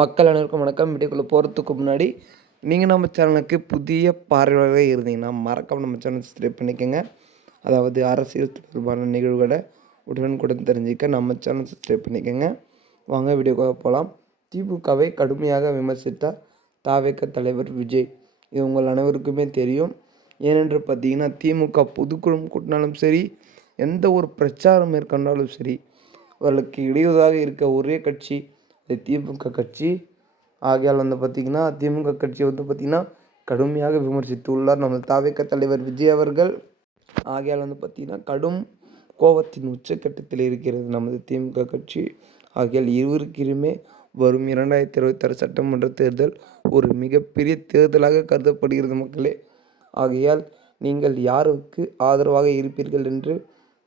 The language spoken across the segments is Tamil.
மக்கள் அனைவருக்கும் வணக்கம். வீடியோக்குள்ளே போகிறதுக்கு முன்னாடி நீங்கள் நம்ம சேனலுக்கு புதிய பார்வையாக இருந்தீங்கன்னா மறக்காம நம்ம சேனல் சப்ஸ்கிரைப் பண்ணிக்கோங்க. அதாவது அரசியல் தொடர்பான நிகழ்வுகளை உடனுக்குடன் தெரிஞ்சுக்க நம்ம சேனல் சப்ஸ்கிரைப் பண்ணிக்கோங்க. வாங்க வீடியோக்காக போகலாம். திமுகவை கடுமையாக விமர்சித்தார் தாவேக தலைவர் விஜய். இது உங்கள் அனைவருக்குமே தெரியும். ஏனென்று பார்த்தீங்கன்னா திமுக பொதுக்குழு கூட்டினாலும் சரி, எந்த ஒரு பிரச்சாரம் மேற்கொண்டாலும் சரி, அவர்களுக்கு இடையூறாக இருக்க ஒரே கட்சி திமுக கட்சி. ஆகையால் பார்த்திங்கன்னா திமுக கட்சியை பார்த்திங்கன்னா கடுமையாக விமர்சித்துள்ளார் நமது தாவேக தலைவர் விஜய் அவர்கள். ஆகையால் பார்த்திங்கன்னா கடும் கோபத்தின் உச்சக்கட்டத்தில் இருக்கிறது நமது திமுக கட்சி. ஆகையால் இருவருக்குமே வரும் 2026 சட்டமன்ற தேர்தல் ஒரு மிகப்பெரிய தேர்தலாக கருதப்படுகிறது மக்களே. ஆகையால் நீங்கள் யாருக்கு ஆதரவாக இருப்பீர்கள் என்று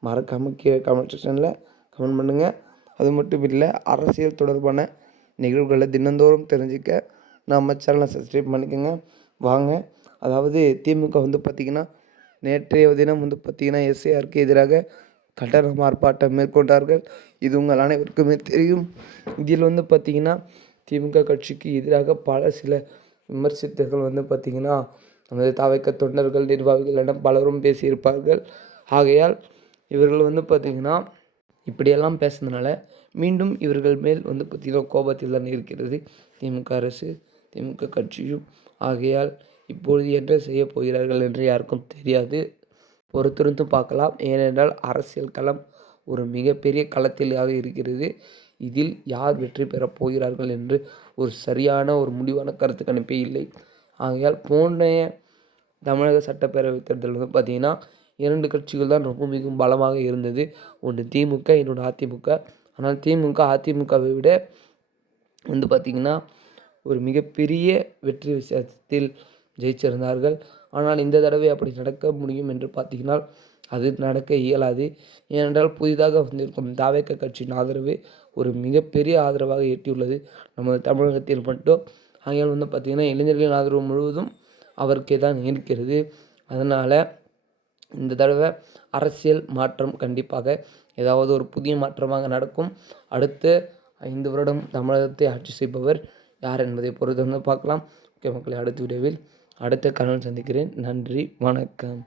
மறக்காமல் கீழே கமெண்ட் செக்ஷனில் கமெண்ட் பண்ணுங்கள். அது மட்டும் இல்லை, அரசியல் தொடர்பான நிகழ்வுகளை தினந்தோறும் தெரிஞ்சுக்க நம்ம சேனலை சப்ஸ்கிரைப் பண்ணிக்கோங்க. வாங்க. அதாவது திமுக பார்த்திங்கன்னா நேற்றைய தினம் பார்த்திங்கன்னா எஸ்ஐஆருக்கு எதிராக கண்டன ஆர்ப்பாட்டம் மேற்கொண்டார்கள். இது உங்கள் அனைவருக்குமே தெரியும். இதில் பார்த்திங்கன்னா திமுக கட்சிக்கு எதிராக சில விமர்சித்தர்கள் பார்த்திங்கன்னா நமது தாவேக தொண்டர்கள், நிர்வாகிகள் என பலரும் பேசியிருப்பார்கள். ஆகையால் இவர்கள் பார்த்திங்கன்னா இப்படியெல்லாம் பேசுனதுனால மீண்டும் இவர்கள் மேல் பார்த்திங்கன்னா கோபத்தில் தான் இருக்கிறது திமுக அரசு, திமுக கட்சியும். ஆகையால் இப்பொழுது என்ன செய்ய போகிறார்கள் என்று யாருக்கும் தெரியாது. பொறுத்திருந்து பார்க்கலாம். ஏனென்றால் அரசியல் களம் ஒரு மிகப்பெரிய களத்திலாக இருக்கிறது. இதில் யார் வெற்றி பெறப் போகிறார்கள் என்று ஒரு சரியான ஒரு முடிவான கருத்து கணிப்பே இல்லை. ஆகையால் போன்றைய தமிழக சட்டப்பேரவை தேர்தல் பார்த்திங்கன்னா 2 கட்சிகள் தான் ரொம்ப மிகவும் பலமாக இருந்தது. ஒன்று திமுக, இன்னொன்று அதிமுக. ஆனால் திமுக அதிமுகவை விட பார்த்திங்கன்னா ஒரு மிகப்பெரிய வெற்றி விசேஷத்தில் ஜெயிச்சிருந்தார்கள். ஆனால் இந்த தடவை அப்படி நடக்க முடியும் என்று பார்த்திங்கன்னா அது நடக்க இயலாது. ஏனென்றால் புதிதாக வந்திருக்கும் தாவேக கட்சியின் ஆதரவு ஒரு மிகப்பெரிய ஆதரவாக எட்டியுள்ளது நமது தமிழகத்தில் மட்டும். ஆகையால் பார்த்திங்கன்னா இளைஞர்களின் ஆதரவு முழுவதும் அவருக்கே தான் இருக்கிறது. அதனால் இந்த தடவை அரசியல் மாற்றம் கண்டிப்பாக ஏதாவது ஒரு புதிய மாற்றமாக நடக்கும். அடுத்த 5 வருடம் தமிழகத்தை ஆட்சி செய்பவர் யார் என்பதை பொறுத்து பார்க்கலாம். ஓகே மக்களே, அடுத்த வீடியோவில் அடுத்த காணொளியில் சந்திக்கிறேன். நன்றி, வணக்கம்.